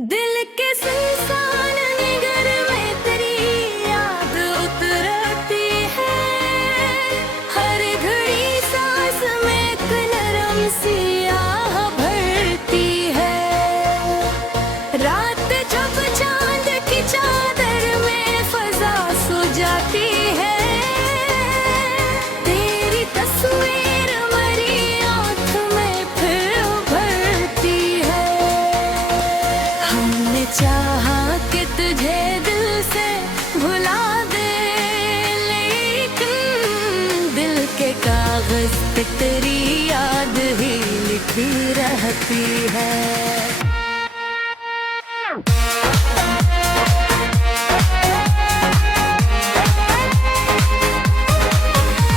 दिल के सुनसान निगर में तेरी याद उतरती है। हर घड़ी सांस में एक नरम सी आह भरती है। रात जब चांद की चादर में फजा सो जाती है। तेरी तस्वीर मेरी आँख में फिर उभरती है। हमने चाहा कि तुझे दिल से भुला दे, लेकिन दिल के कागज पे तेरी याद ही लिखी रहती है।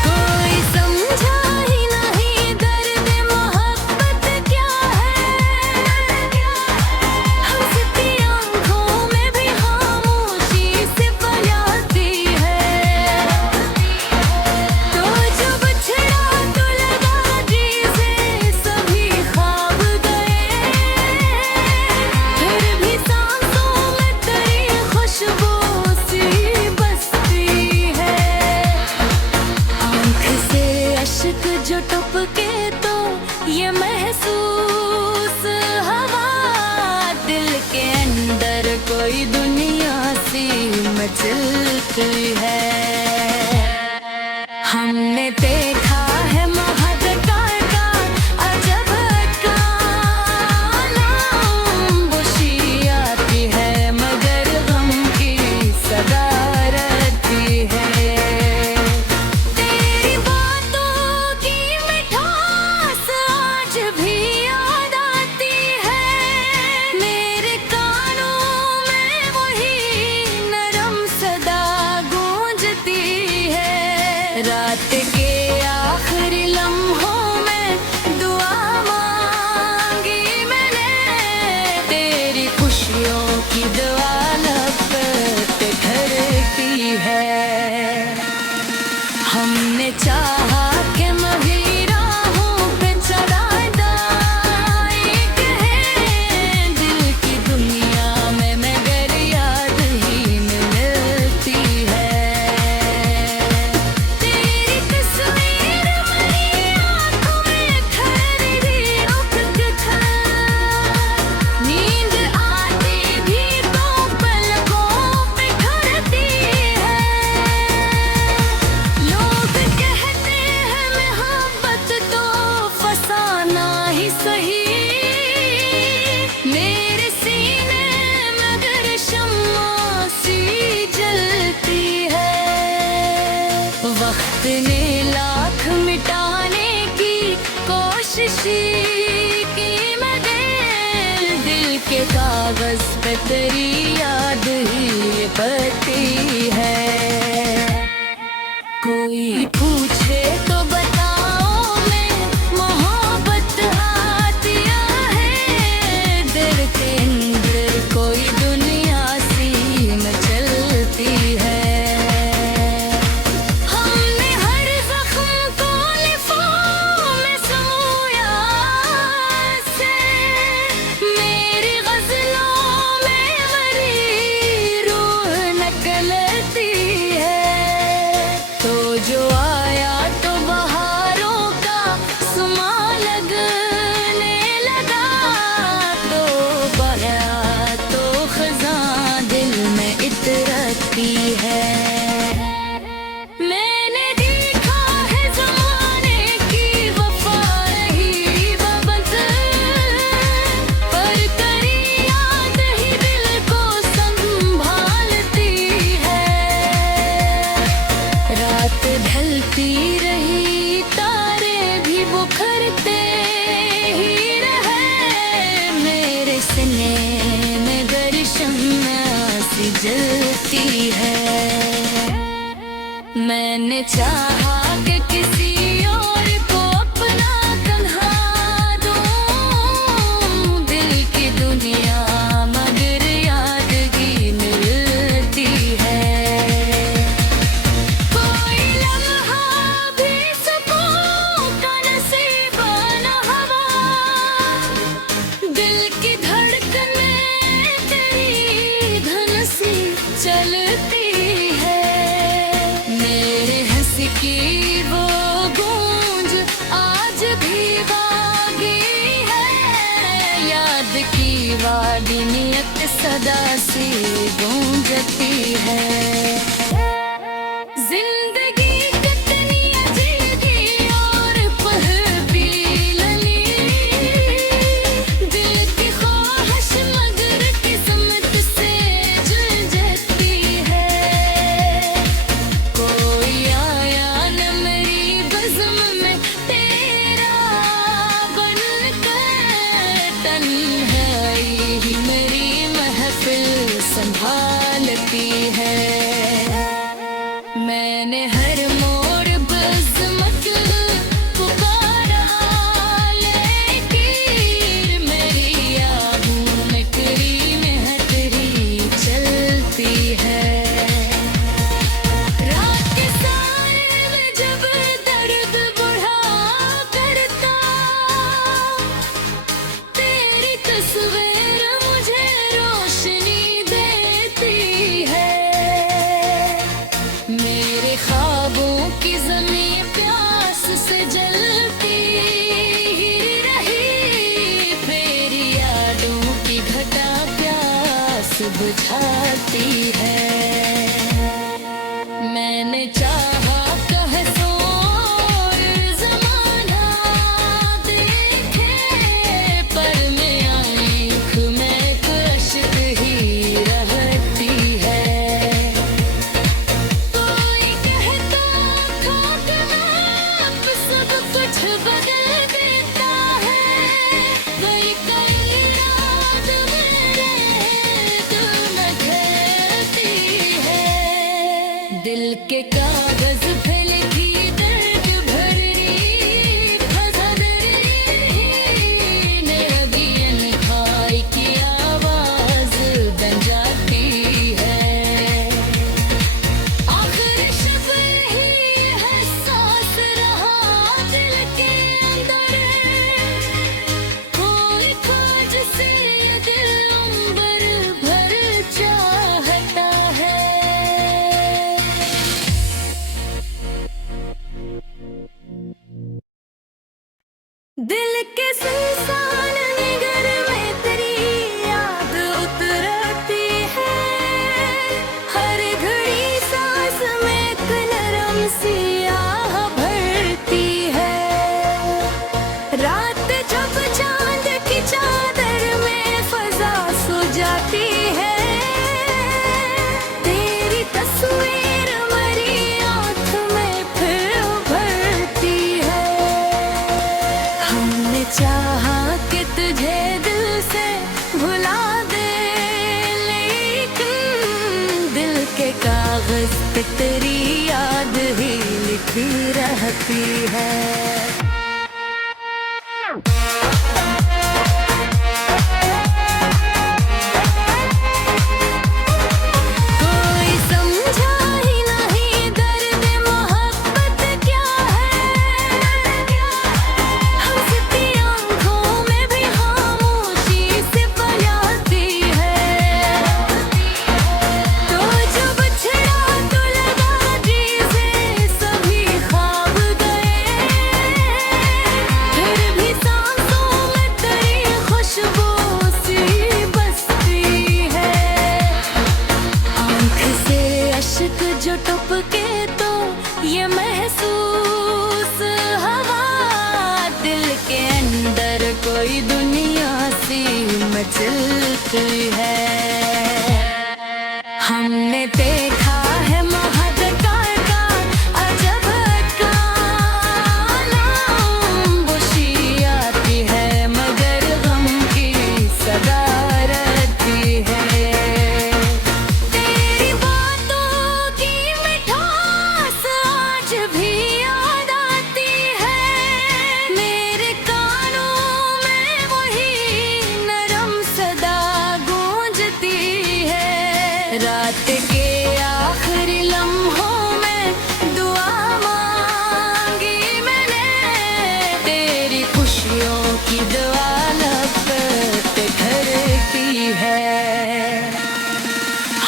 कोई समझा ही नहीं दर्द मोहब्बत क्या है। हंसती आँखों में भी खामोशी सिमट जाती है। तो जब छड़ा तो लगा जैसे सभी ख्वाब गए। फिर भी सांसों में तेरी खुशबू सी बसती है। आँख से अश्क जो टपके तो ये महसूस हवा दिल के अंदर कोई दुनिया सी मचलती है। हमने देखा है मोहब्बत का अजब का नाम। खुशी आती है मगर गम की सदा रहती है। तेरी बातों की मिठास आज भी याद आती है। मेरे कानों में वही नरम सदा गूंजती है। रात के आखिरी लम्हों में दुआ मांगी मैंने। तेरी खुशियों की दुआ लब पे धरती है। हमने चाहा कि मैं भी राहों पे चढ़ा दाएं कहे। दिल की दुनिया में मगर याद ही मिलती है। तेरी तस्वीर मेरी आँखों में ठहरी उठक नींद आती भी तो पलकों पे ठहरती है। लोग कहते हैं मोहब्बत तो फसाना ही सही। मेरे सीने मगर शम्मा सी जलती है। वक्त ने लाख मिटाने की कोशिश की मगर दिल के कागज पे तेरी याद ही पड़ती है। कोई पूछे तो बताओ मैं मोहब्बत आतिया है। दिल के अंदर कोई दुनिया सी मचलती है। हमने हर जख्म को लिफाफों में समोया से। मेरी गज़लों में मेरी रूह निकलती है। तो जो आया तो बहारों का सुमा लगने लगा। तो बया तो खज़ां दिल में इतरती है। मैंने देखा है ज़माने की वफ़ा रही बबदल। पर तेरी याद ही दिल को संभालती है। रात ढलती रही तारे भी बुखरते ही रहे। मेरे सीने में गर्शम सी जलती है। मैंने चाहा कि किसी और को अपना कंधा दूं। दिल की दुनिया मगर यादगी मिलती है। कोई लम्हा भी सुकून का नसीब न हवा। दिल की धड़कन चलती है। मेरे हंस की वो गूंज आज भी बागी है, याद की वादी नियत सदा सी गूंजती है। जिंदगी कितनी अजीबी और पल भी लली, दिल की ख्वाहिश मगर किस्मत से जुड़ जाती है। कोई आया न मेरी बज़्म में तेरा बनकर, तन्हाई ही मेरी महफिल संभालती है। मैंने हर मोड़ बज़्मत पुकारा, लेकिन मेरी आहों में करीम है तेरी चलती है। रात के साए में जब दर्द बढ़ा करता, तेरी तस्वीर मुझे रोशनी देती है। मेरे ख्वाबों की ज़मीं प्यास से जलती ही रही, तेरी यादों की घटा प्यास बुझाती है। मैंने चाहा कहसो और ज़माना देखे, पर मैं आँख में अश्क ही रहती है। कोई कहता था कि आप सब कुछ बदल देता है, वही कई रात मेरे दिल में घेरती है। दिल के कागज पे लिखी दर्द भरी खज़ादरी ने अभियन खाई की आवाज बन जाती है। आखिर शब ही एहसास रहा दिल के अंदर, कोई खोज से ये दिल उम्र भर चाहता है। दिल के सुनसान निगर में तेरी याद उतरती है, हर घड़ी सांस में एक नरम सी आह भरती है। रात जब चांद की चादर में फजा सो जाती है, तेरी तस्वीर मेरी आँख में फिर उभरती है। हमने चाहा कि तुझे दिल से भुला दे, लेकिन दिल के कागज पे तेरी याद ही लिखी रहती है। कोई समझा ही नहीं दर्द मोहब्बत क्या है, हंसती आँखों में भी खामोशी से पल आती है। तो जो बिछड़ा तो लगा जी से सभी ख्वाब गए, फिर भी सांसों में तेरी खुशबू सी बसती है। आँख से अश्क जो टपके तो ये महसूस हवा, दिल के अंदर कोई दुनिया सी मचलती है। हमने देखा है महादकार का अजब कालम, खुशी आती है मगर गम की सदा रहती है। तेरी बातों की मिठास आज भी याद आती है, मेरे कानों में वही नरम सदा गूंजती है। रात के आखिरी लम्हों में दुआ मांगी मैंने, तेरी खुशियों की दुआ लब पे घर की है।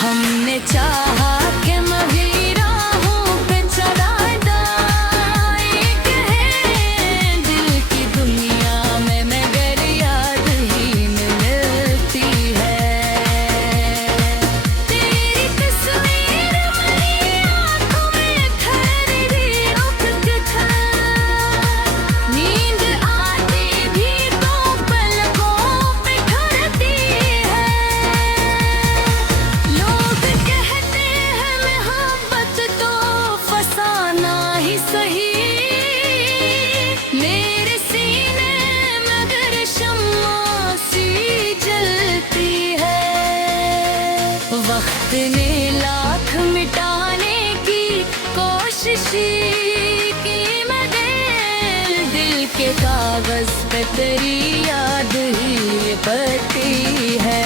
हमने चाहा कि मैं भी राहों पे चढ़ा दिल की दुनिया में मगर याद ही न मिलती है। तेरी तस्वीर मेरी आँखों में ठहरी रुक के नींद आती भी तो पलकों पे ठहरती है। लोग कहते हैं मोहब्बत तो फसाना ही सही, मेरे सीने मगर शम्मा सी जलती है। वक्त ने लाख मिटाने की कोशिश की मगर दिल के कागज पे तेरी याद ही लिपटती है।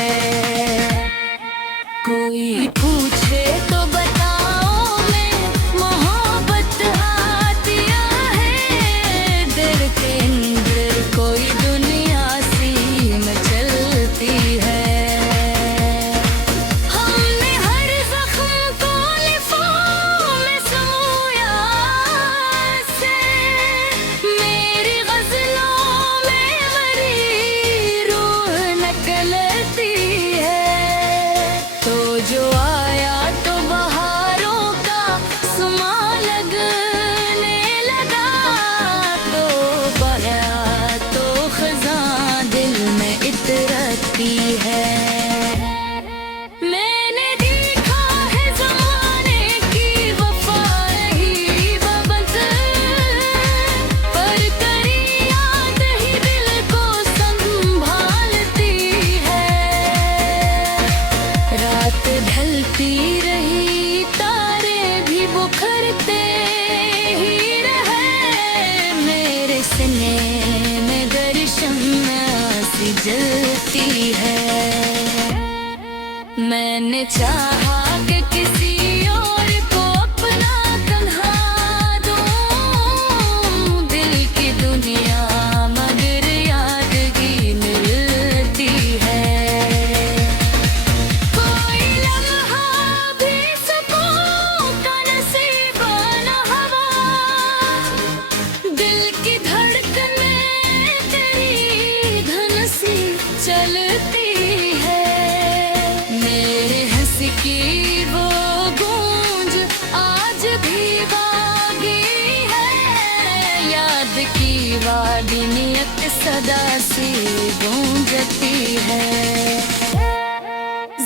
कोई पूछे तो बताओ मैं मोहब्बत आतिया है। दिल के अंदर कोई दुनिया सी मचलती है। हमने हर जख्म को लिफाफों में समोया से, मेरी गजलों में मरी रूह निकलती है। तो जो आया तो बहारों का सुमा लगने लगा, तो बया तो खज़ां दिल में इतरती है। मैंने देखा है ज़माने की वफ़ा रही बबद, पर करी याद ही दिल को संभालती है। रात ढलती रही तारे भी बुखरते ही रहे, मेरे सीने में गर्शम सी जलती है। मैंने चाहा कि किसी और को अपना तन्हा दूं, दिल की दुनिया मगर यादगी मिलती है। कोई लम्हा भी सुकून का नसीब न हुआ, दिल की धड़कनें तेरी धुन सी चलती है। मेरे हंस की वो गूंज आज भी बागी है, याद की वादी नियत सदा सी गूंजती है।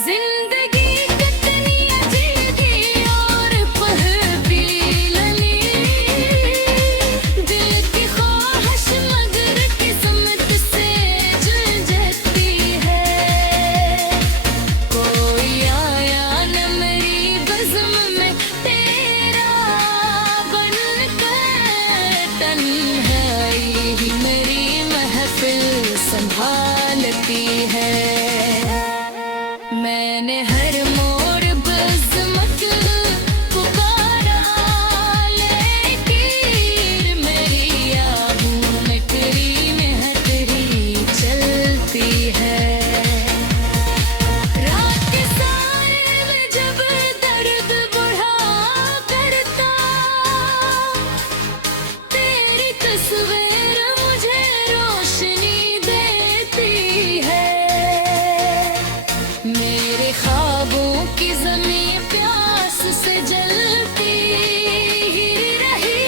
जिंदगी कितनी अजीबी और पल भी लली, दिल की ख्वाहिश मगर किस्मत से जुड़ जाती है। कोई आया न मेरी बज़्म में तेरा बनकर, तन्हाई ही मेरी महफिल संभालती है। मैंने हर मोड़ बज़्मत पुकारा, लेकिन मेरी आहों में तेरी मेहनत ही चलती है। रात के साए में जब दर्द बढ़ा करता, तेरी तस्वीर मुझे रोशनी देती है। मेरे ख्वाबों की ज़मीं प्यास से जलती ही रही,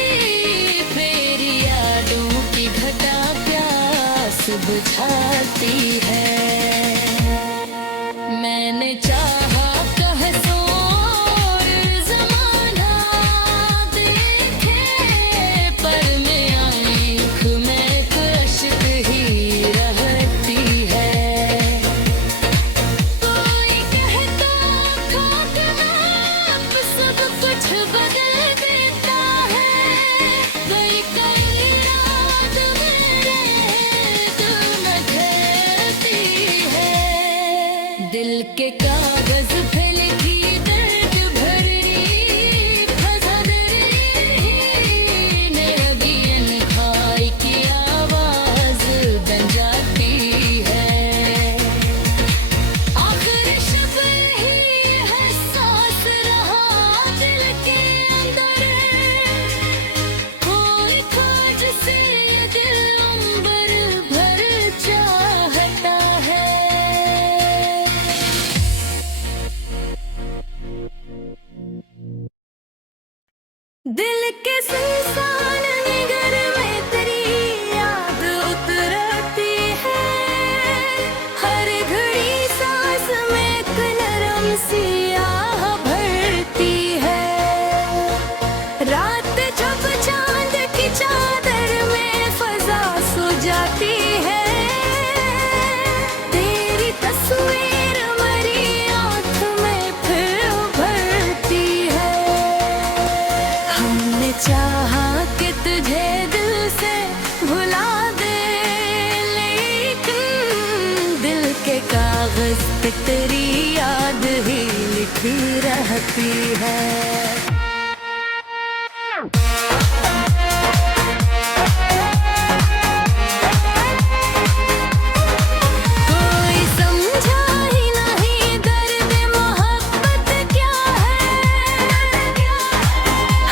मेरी यादों की घटा प्यास बुझाती है। मैंने चाहा कहसो और ज़माना देखे, पर मैं आँख में अश्क ही रहती है। कोई कहता था कि आप सब कुछ बदल देता है, पर कई रात मेरे दिल में ठहरती है। दिल के कागज पे लिखी दर्द भरी फसदरी, नबियन खाई की आवाज बन जाती है। आखिर शब ही एहसास दिल के सुनसान निगर में तेरी याद उतरती है। हर घड़ी सांस में एक नरम सी आह भरती है। रात जब चांद की चादर में फजा सो जाती है। तेरी तस्वीर मेरी आँख में फिर उभरती है। हमने चाहा कि तुझे दिल से भुला दे, लेकिन दिल के कागज पे तेरी याद ही लिखी रहती है। कोई समझा ही नहीं दर्द मोहब्बत क्या है।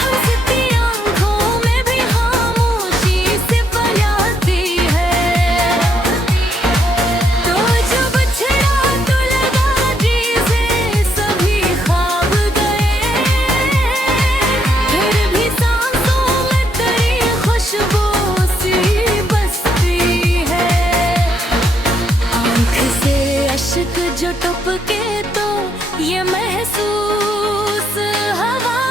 हंसती आँखों में भी खामोशी सिमट जाती है। तो जब छड़ा तो लगा चीज़ें सभी ख्वाब गए। फिर भी सांसों में तेरी खुशबू सी बसती है। आँख से अश्क जो टपके तो ये महसूस हवा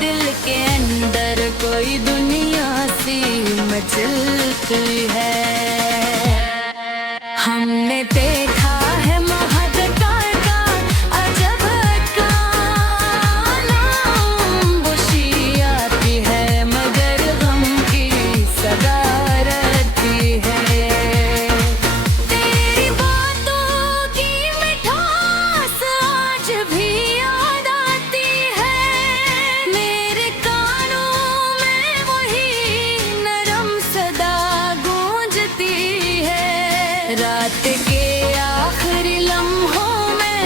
दिल के अंदर कोई दुनिया सी मचलती है। हमने देखा है महाजकार का अजब का नाम। खुशी आती है मगर गम की सदा रहती है। तेरी बातों की मिठास आज भी याद आती है। मेरे कानों में वही नरम सदा गूंजती है। रात के आखिरी लम्हों में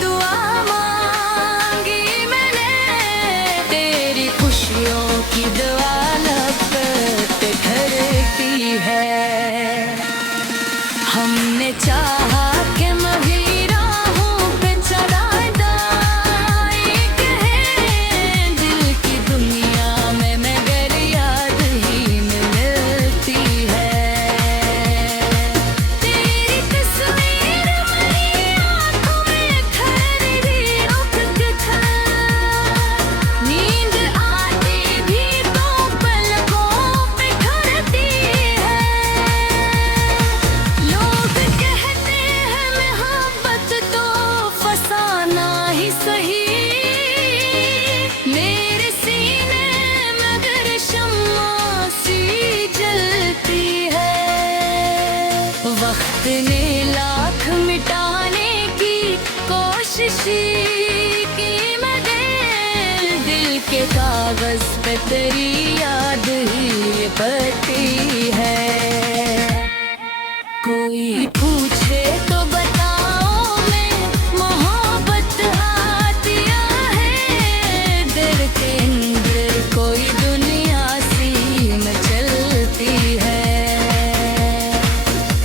दुआ मांगी मैंने। तेरी खुशियों की दुआ लब पे धरती है। हमने चाहा कि मैं भी राहों पे चला जाए कहीं दिल की दुनिया में मगर याद ही मिलती है। तेरी तस्वीर मेरी आँखों में ठहरी रुक के नींद आती भी तो पलकों पे ठहरती है। लोग कहते हैं मोहब्बत तो फसाना ही सही। मेरे सीने मगर शम्मा सी जलती है। वक्त ने लाख मिटाने की कोशिश की मगर दिल के कागज पे तेरी याद ही पड़ती है। कोई पूछे तो बताओ मैं मोहब्बत आती है। दिल के अंदर कोई दुनिया सी मचलती है।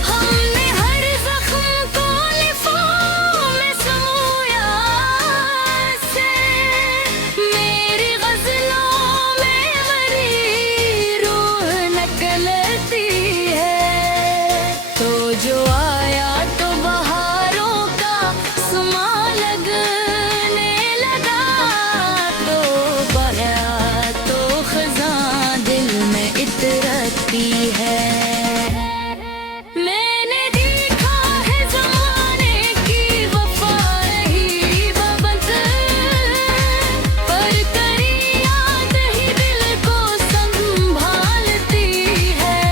हमने हर जख्म को लिफाफों में समोया से। मेरी गज़लों में मेरी रूह निकलती है। तो जो आया तो बहारों का सुमा लगने लगा। तो बया तो खज़ां दिल में इतरती है। मैंने देखा है ज़माने की वफ़ा रही बबस, पर तेरी याद ही दिल को संभालती है।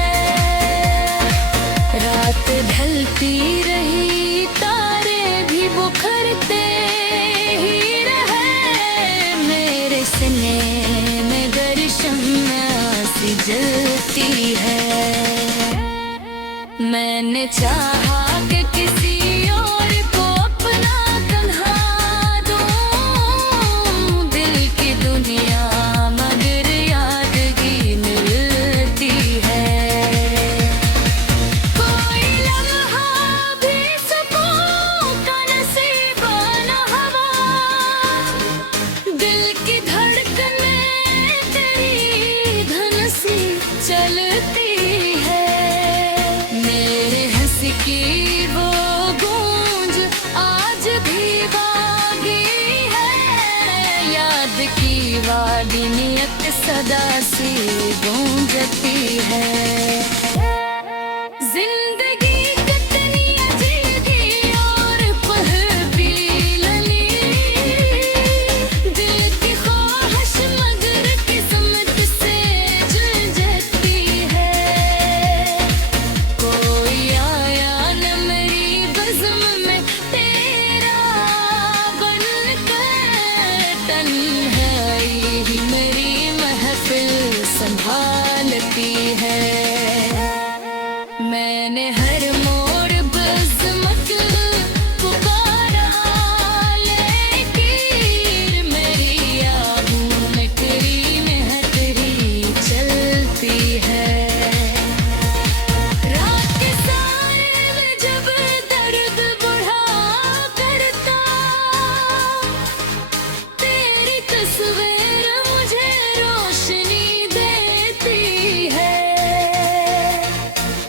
रात ढलती रही तारे भी बुखरते ही रहे। मेरे सीने में गर शम्मा सी जलती है। मैंने चाहा कि किसी और को अपना कंधा दूं। दिल की दुनिया मगर यादगी मिलती है। कोई लम्हा भी सुकून का नसीब न हवा। दिल की धड़कनें सदा सी गूंजती है। जिंदगी कितनी अजीब और पहबीलनी, दिल की ख्वाहिश मगर किस्मत से जुझती है। कोई आया न मेरी बज़्म में तेरा बनकर, तन्हाई ही मेरी महफिल संभालती है। मैंने हर मोड़ बज़्मत पुकारा, लेकिन मेरी आहूं में तेरी मेहनत ही चलती है। रात के साए में जब दर्द बढ़ा करता, तेरी तस्वीर मुझे रोशनी देती है।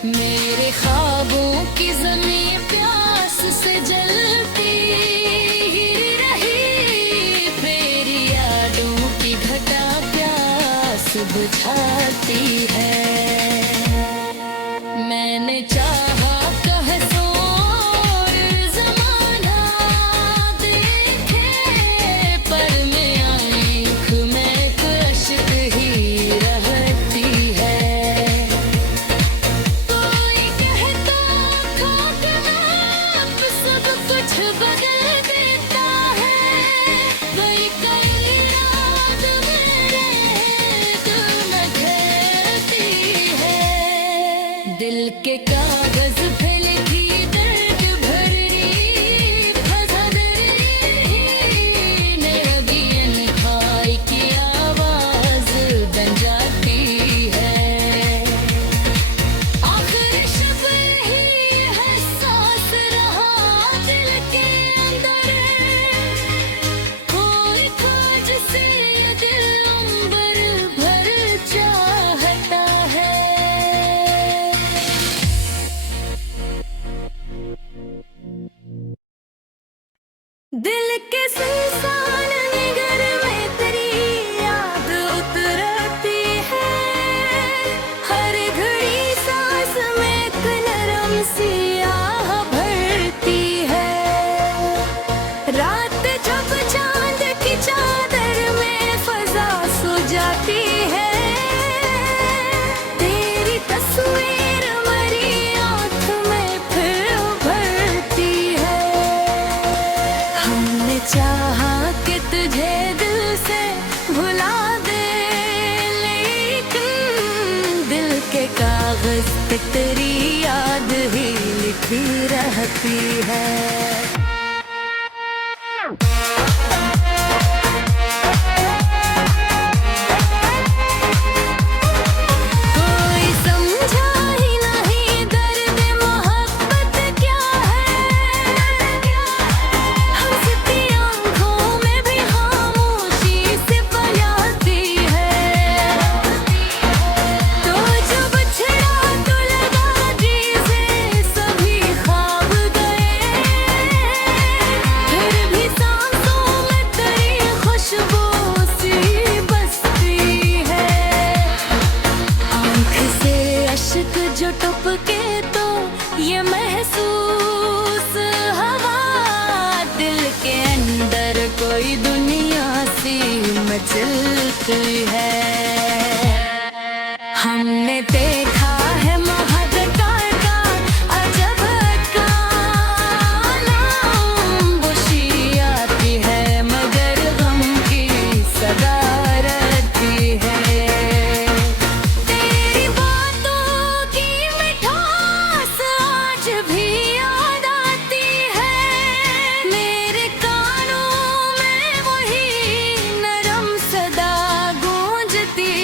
मेरे ख्वाबों की ज़मीं प्यास से जलती ही रही, तेरी यादों की घटा प्यास बुझाती है। मैंने चाहा कह सो और ज़माना देखे, पर मैं आँख में एक अश्क ही रहती है। कोई कहता खाक नाप सब कुछ बदल देता है, पर कई रात मेरे दिल में घेरती है। दिल के कागज पे लिखी दर्द भरी फसदरी, नबियन खाई की आवाज बन जाती है। आखिर शब ही है सांस रहा दिल के अंदर, कोई खोज से ये दिल अंबर भर चाहता है। दिल के सुनसान निगर में तेरी याद उतरती है। हर घड़ी सांस में एक नरम सी आह भरती है। रात जब चांद की चादर में फजा सो जाती है, तेरी तस्वीर मेरी आँख में फिर उभरती है। हमने चाहा कि तुझे दिल से भुला दे, लेकिन दिल के कागज पे तेरी याद ही लिखी रहती है। कोई समझा ही नहीं दर्द मोहब्बत क्या है, हंसती आँखों में भी खामोशी से बयाती है। तो जब छड़ा तो लगा जी से सभी ख्वाब गए, फिर भी सांसों में तेरी खुशबू सी बसती है। आँख से अश्क जो टपके तो ये महसूस हवा, दिल के अंदर कोई दुनिया सी मचलती है। हमने देखा है महादकार का अजब कालम, बुशी आती है मगर गम की सदा रहती है। तेरी बातों की मिठास आज भी याद आती है। मेरे कानों में वही नरम सदा गूंजती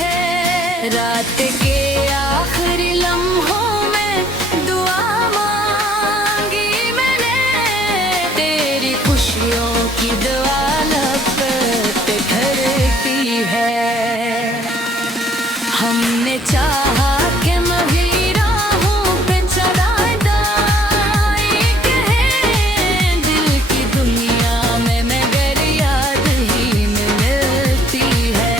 है। रात के आखिरी लम्हों में दुआ मांगी मैंने, तेरी खुशियों की दुआ लब पे धरती है। हमने चाहा कि मैं भी राहों पे चला दाए कहे, दिल की दुनिया में मगर याद ही मिलती है।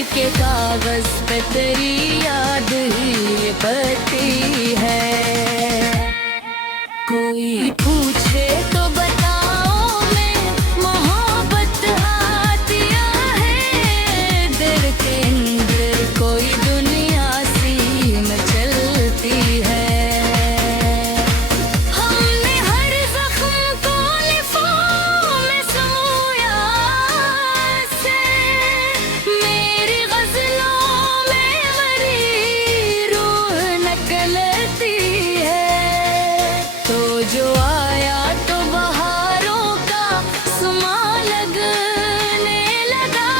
दिल के कागज पे तेरी याद ही पड़ती है। कोई पूछे तो बताओ मैं मोहब्बत आतिया है। दिल के अंदर कोई दुनिया सी में चलती है। हमने हर जख्म को लिफाफों में समोया से। मेरी गजलों में मरी रूह निकलती है। तो जो आया तो बहारों का सुमा लगने लगा।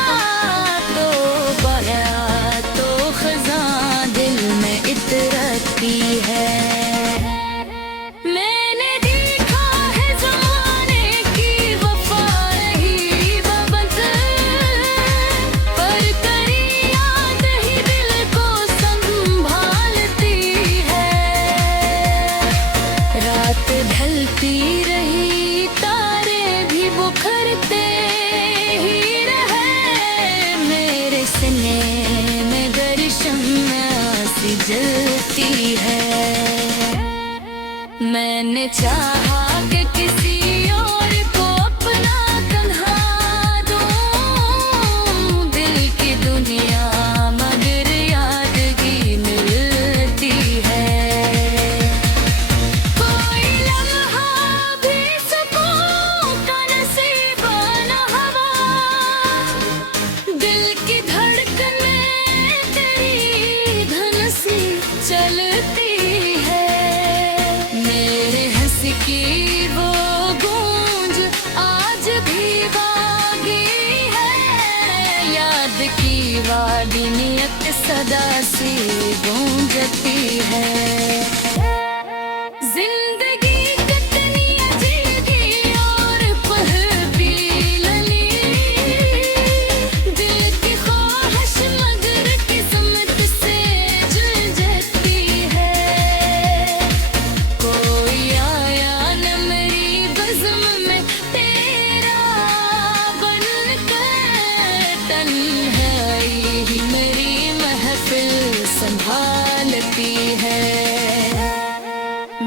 तो बया तो खज़ां दिल में इतरती है। मैंने देखा है ज़माने की वफ़ा रही बबदल। पर करी याद ही दिल को संभालती है। रात ढलती रही तारे भी बुखरते ही रहे। मेरे सीने में गर्शम सी जलती है। मैंने चाहा कि किसी और को अपना कंधा दूं। दिल की दुनिया मगर यादगी मिलती है। कोई लम्हा भी सुकून का नसीब न हवा। दिल की धड़कनें तेरी धुन सी चलती है। मेरे हंस की वो गूंज आज भी बागी है। याद की वादी नियत सदा सी गूंजती है। जिंदगी कितनी अजीबी और पहली लली। दिल की ख्वाहिश मगर किस्मत से जुड़ जाती है। कोई आया न मेरी बज़्म में तेरा बनकर। तन्हाई ही मेरी महफिल संभालती है।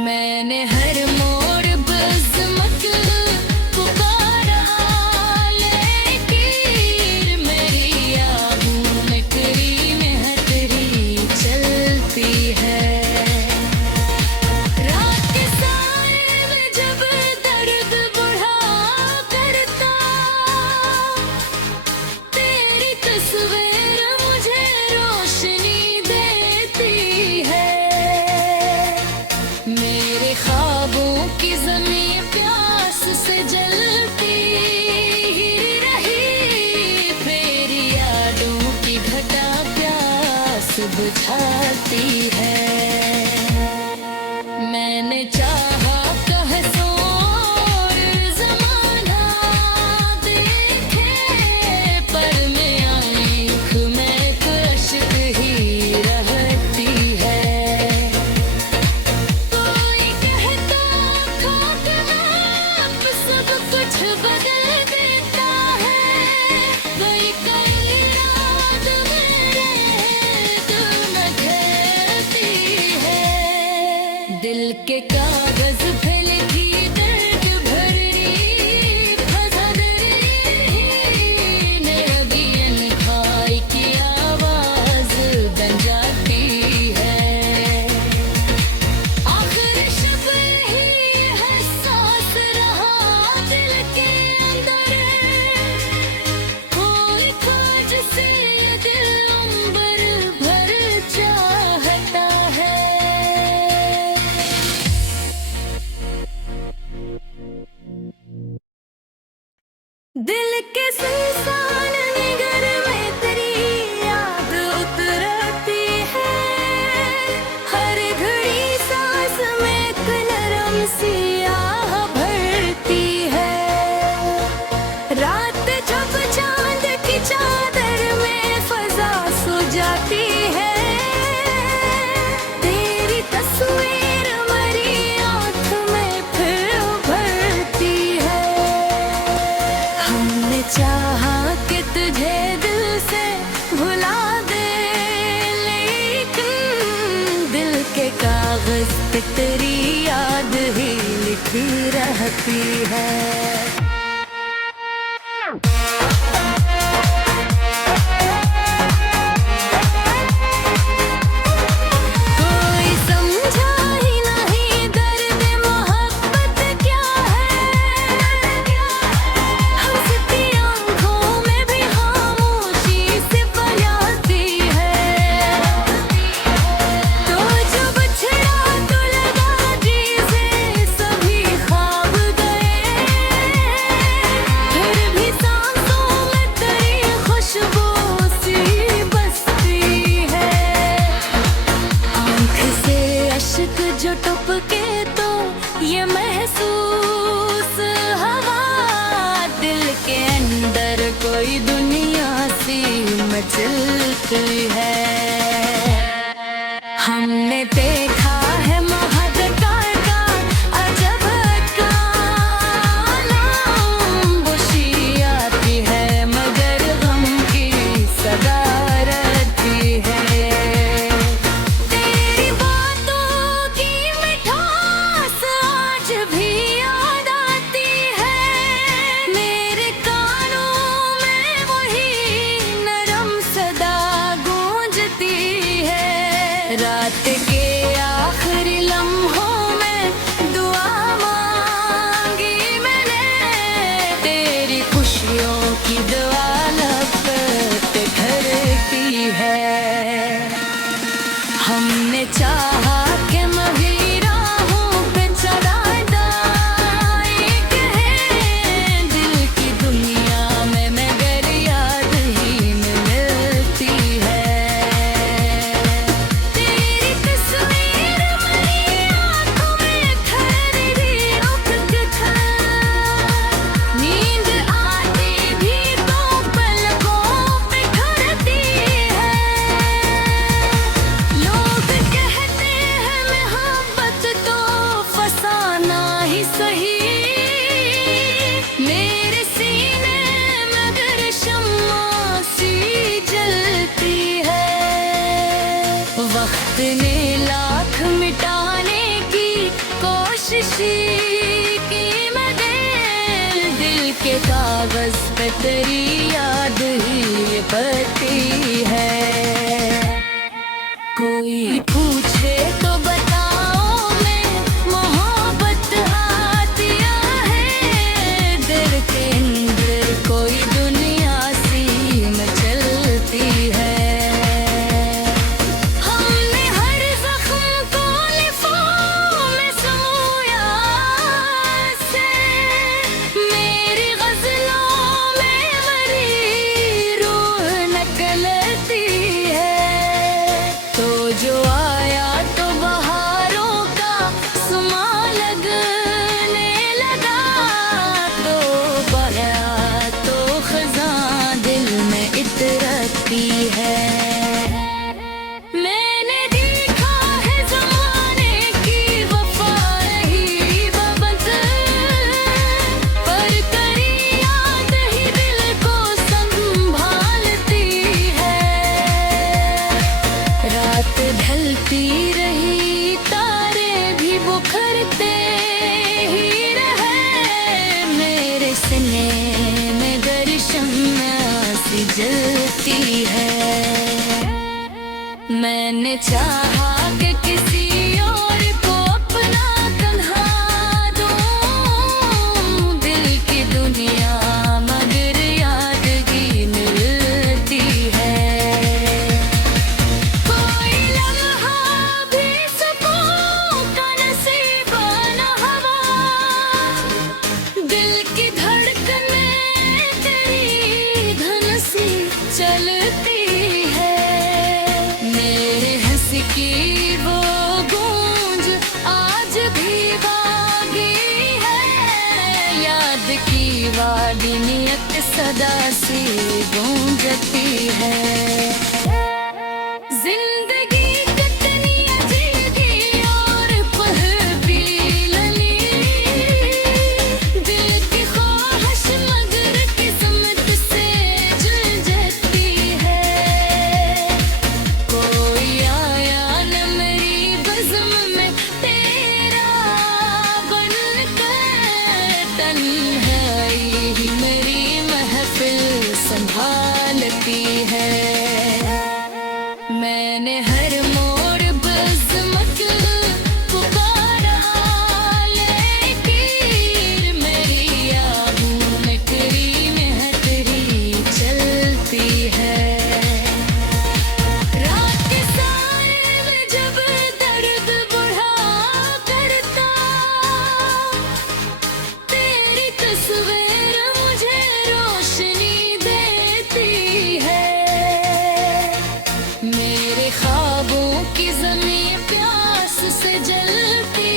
मैंने हर मोड़ बज़्मत पुकारा लेकिन मेरी आहों में तेरी मेहतरी चलती है। रात के साए में जब दर्द बढ़ा करता। तेरी तस्वीर मुझे रोशनी देती है। मेरे ख्वाबों की ज़मीं प्यास से जलती ही रही। तेरी यादों की घटा प्यास बुझाती है। मैंने चाहा कहसों और ज़माना देखे। पर मैं आँख में अश्क ही रहती है। कोई कहता था कि आप सब कुछ बदल देता है। वही कई रात मेरे दिल में घेरती है। दिल के कागज पे लिखी दर्द भरी फज़दरी ने अभियन खाई की आवाज़ बन जाती है। आखिर शब ही एहसास रहा दिल के अंदर। कोई खोज से ये दिल अंबर भर चाहता है। दिल के सुनसान निगर में तेरी याद उतरती है। हर घड़ी सांस में एक नरम सी आह भरती है। रात जब चांद की चादर में फजा सो जाती है। तेरी तस्वीर मेरी आँख में फिर उभरती है। हमने चाहा कि तुझे दिल से भुला कागज पे तेरी याद ही लिखी रहती है। जो टपके तो ये महसूस हवा, दिल के अंदर कोई दुनिया सी मचलती है। हमने देखा है महाजकार का अजब का नाम, खुशी आती है मगर गम की सदा रहती है। रात के आखिरी लम्हों में दुआ मांगी मैंने, तेरी खुशियों की दुआ लब पे धरती है। हमने चाहा कि मैं राहों पे चढ़ा दिल की दुनिया में मगर याद ही मिलती है। वक्त ने लाख मिटाने की कोशिश की, मगर दिल के कागज पे तेरी याद ही पड़ती है। कोई पूछे तो बताओ मैं मोहब्बत आतिया है, दिल के अंदर कोई दुनिया सी मचलती है। जो आया तो बहारों का सुमा लगने लगा, तो बया तो खज़ां दिल में इतरती है। मैंने देखा है ज़माने की वफ़ा रही बबद, पर करी याद ही दिल को संभालती है। रात ढलती रही तारे भी बुखरते ही रहे, मेरे सीने में गर्शम सी जलती है। मैंने चाहा कि किसी और को अपना तन्हा दूं, दिल की दुनिया मगर यादगी मिलती है। चलती है मेरे हंसी की वो गूंज आज भी बागी है, याद की वादी नियत सदा से गूंजती है। जिंदगी कितनी अजीब और पल भी लली, दिल की ख्वाहिश मगर किस्मत से जुल जाती है। कोई आया न मैंने हर मोड़ बज़्मत पुकारा, लेकिन मेरी आहों में तेरी मेहतरी चलती है। रात के साए में जब दर्द बढ़ा करता, तेरी तस्वीर मुझे रोशनी देती है। मेरे ख्वाबों की ज़मीं प्यास से जलती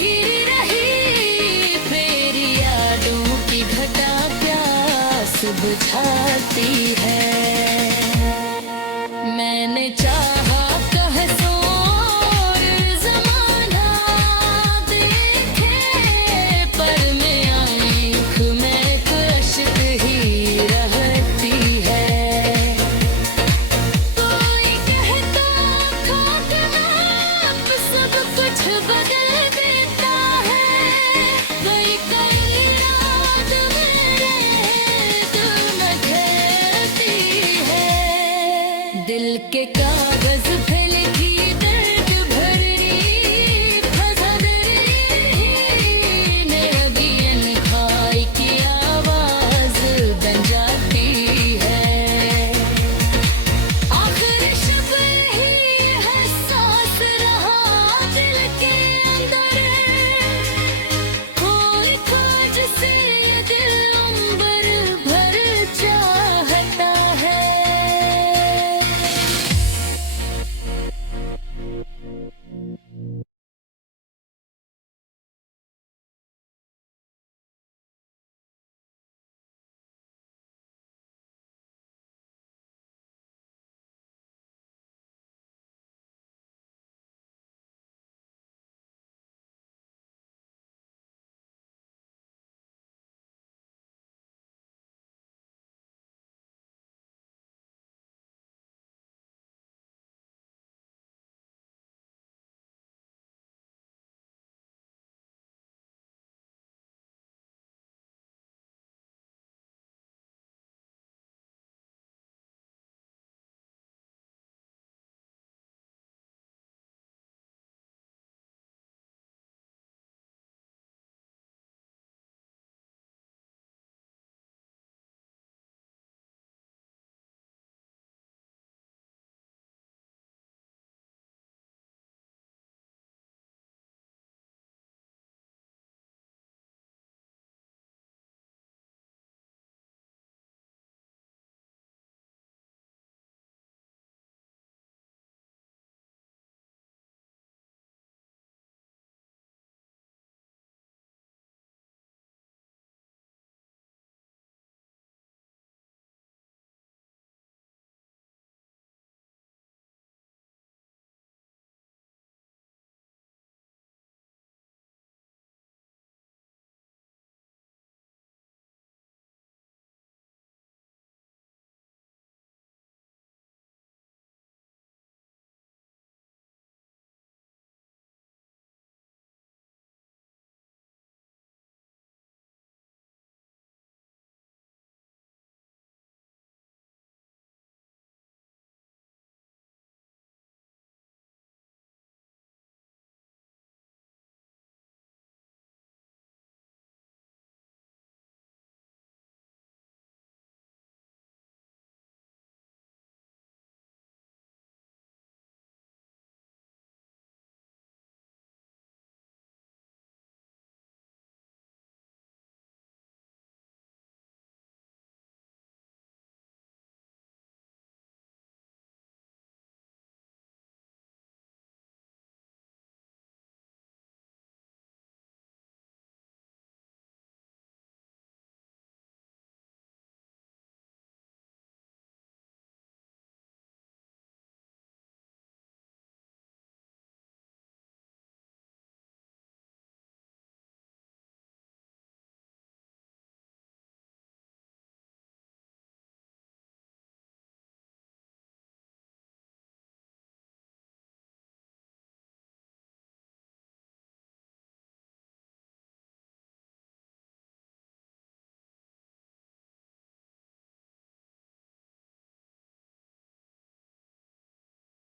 ही रही, तेरी यादों की घटा प्यास बुझाती है। मैंने चाहा कहसो और ज़माना देखे, पर मैं आँख में कश्क ही रहती है। कोई कहता खाक में सब कुछ बदल देता है, वही कई रात मेरे दिल में ढलती है। दिल के कागज पे लिखी